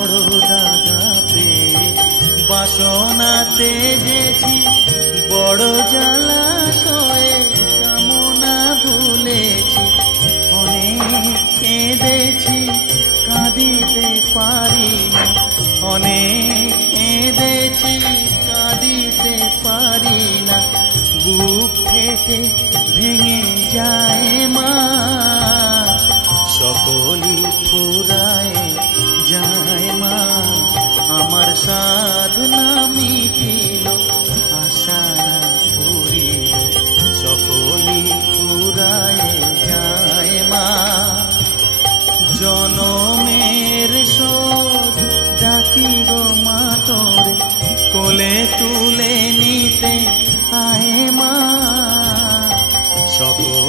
বড় দাগা পেয়ে বাসনা তেজেছি, বড় জলাশয়ে কামনা ভুলেছি। অনেক কেঁদেছি, কাঁদিতে পারি না, অনেক কেঁদেছি, কাঁদিতে পারি না। বুক ফেটে ভেঙে যায় মা, সকলই ফুরায় যায় মা। আমার সাধনা মিটিল, আশা না পুরিল, সকলই ফুরায় যায় মা। জনমের শোধ ডাকি গো মা তোরে, কোলে তুলে নিতে আয় মা। সকল